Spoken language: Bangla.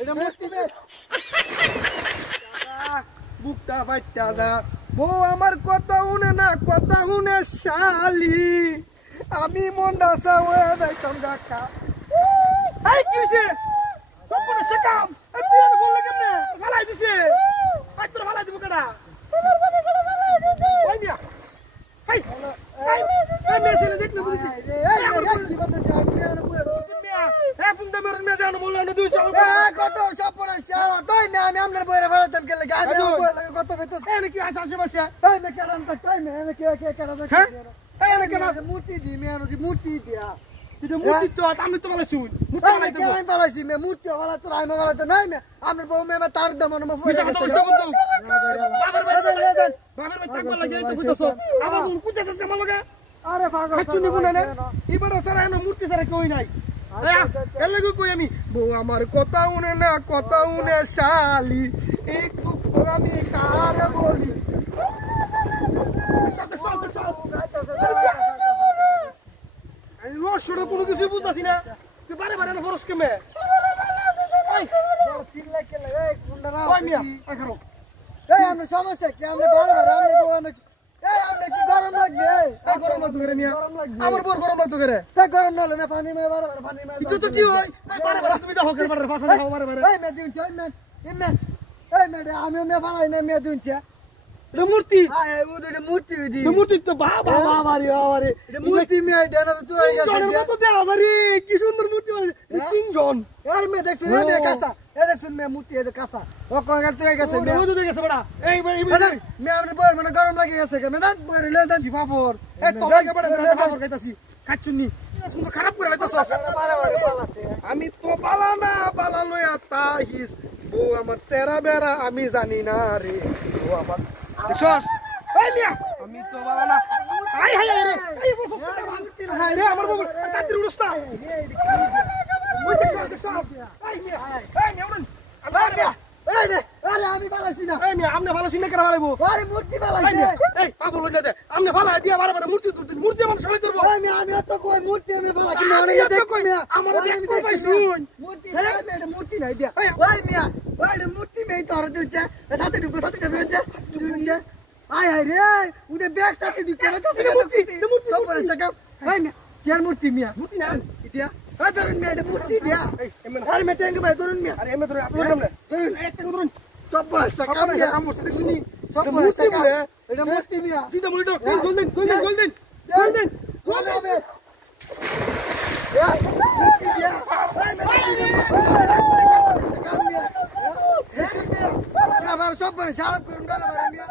এটা মূর্তি বে বুকটা ফাইটা যা বউ আমার কথা শুনে না কথা শুনে শালি আমি মনটা চাওয়া যাইতাম কাকা এই কি হইছে সম্পূর্ণ শেকাম তুই আর বললে কেমনে ফালাই দিছে আই তোর ফালাই দিব কেডা ওই মিয়া এই এই মেসেলে দেখ না বুঝি এই আমার কি কথা চাই মিয়া মিয়া এ ফুংটা মেরে মিয়া জানো বললা না তুই চল কত সম্পূর্ণ শালা তুই না আমি আমনের বইরে ফালাতাম কে লাগে আমি বইরে কত বেতো এই কি আসে বসে এই মে কেডা তো তুই মে কে কেডা হ্যাঁ এই কেডা মূর্তি দি মিয়া নো মূর্তি দিয়া এটা মূর্তি তো আমি তো বলে শুন মূর্তি বানাই দেব আমি বলাইছি মে মূর্তি বালা তো আমি বলা তো নাই মে আমরা বউ মে তার দম মনে মফ মিছা কথা কইতো বাবার ভাই তাকবা লাগে তো কইতাছ আমার কোন কুচাছস কেমন লাগে আরে পাগল খাচ্ছুনি কোন না ইবড়া সারা এনো মূর্তি সারা কই নাই এর লাগি কই আমি বউ আমার কথা উনে না কথা উনে শালি একটু আমি কারে বলি সাথে আমি রসড় কোনো কিছু বুঝতাছি না তুই বারে বারে খরচ কেমে এই বড় 3 লাখ কে লাগে এই গুন্ডা না ওই মিয়া আখারো এই আমরা সমস্যা কি আমরা বারে বারে আমরা বউন এই আমরা কি গরম লাগবে এই গরম লাগবে রে মিয়া আমার বড় গরম লাগবে রে তাই গরম না হলে না পানি মে বারে বারে পানি মে কিছু তো কি হয় এই বারে বারে তুমি দেখো কে বারে ফাসা দাও বারে বারে এই মে দিন চাই মে এই মে আমি মে ফালাই না মে দিন চা এটা মূর্তি হ্যাঁ ও তো মূর্তি দি মূর্তি তো বাবা বাবারে এটা মূর্তি মে এটা না তো হয়ে গেছে এটা তো দেওয়া বাড়ি কি সুন্দর মূর্তি বানাইছে তিনজন আর মে দেখছ না মে কাঁচা এ দেখছ মে মূর্তি এটা কাঁচা ও কয়গার তো হয়ে গেছে মে ও তো গেছে বড়া এই মে আপনি বই মানে গরম লাগে গেছে কে মে দান বই লে দান জিফাফর এ তো লাগে বড় জিফাফর খাইতাছি কাচ্চুনি সুন্দর খারাপ করে লাইতাছ বারে বারে পালাতে আমি তো পালা না পালা লয়া তাহিস ও আমার তেরা বেরা আমি জানি না রে ও আমার দেখছস এই মিয়া আমি তো বলা না আই হাই রে এই বসস হাই রে আমার বাবু তাড়াতাড়ি উড়স্তা ওই দেখছস এই মিয়া এই মিয়া উড়ন আল্লাহ মিয়া এই রে আরে আমি বালাইছি না এই মিয়া আমনে বালাইছি না কেন বালাইবো আরে মূর্তি বালাইছি এই পাগল হই না দে আমনে বালাই দিয়া বারে বারে মূর্তি তুই মূর্তি মানে সালাই ধরবো এই মিয়া আমি তো কই মূর্তি আমি বালাই কি মানে দেখ মিয়া আমার দেখ কই শুন মূর্তি নাই মেরে মূর্তি নাই দিয়া ওই মিয়া ওই মূর্তি মে তোর দিছে সাথে ঢুকো দিছে আয় আয় রে উদে ব্যাগ সাথে দিতে না তো মূর্তি সব করে সকাম এই মিয়া কেয়ার মূর্তি মিয়া মূর্তি না ইতিয়া আ ধরুন মিয়া এটা মূর্তি দিয়া আরে মে টেঙ্গ ভাই ধরুন মিয়া আরে এমে ধরুন আপনি সামনে ধরুন এক টেঙ্গ ধরুন সব করে সকাম মিয়া কাম করতে শুনি সব করে সকাম এটা মূর্তি মিয়া সিধা মুড়ি তো গোল্ডেন চলে মূর্তি দিয়া সব করে সারা করুন না মিয়া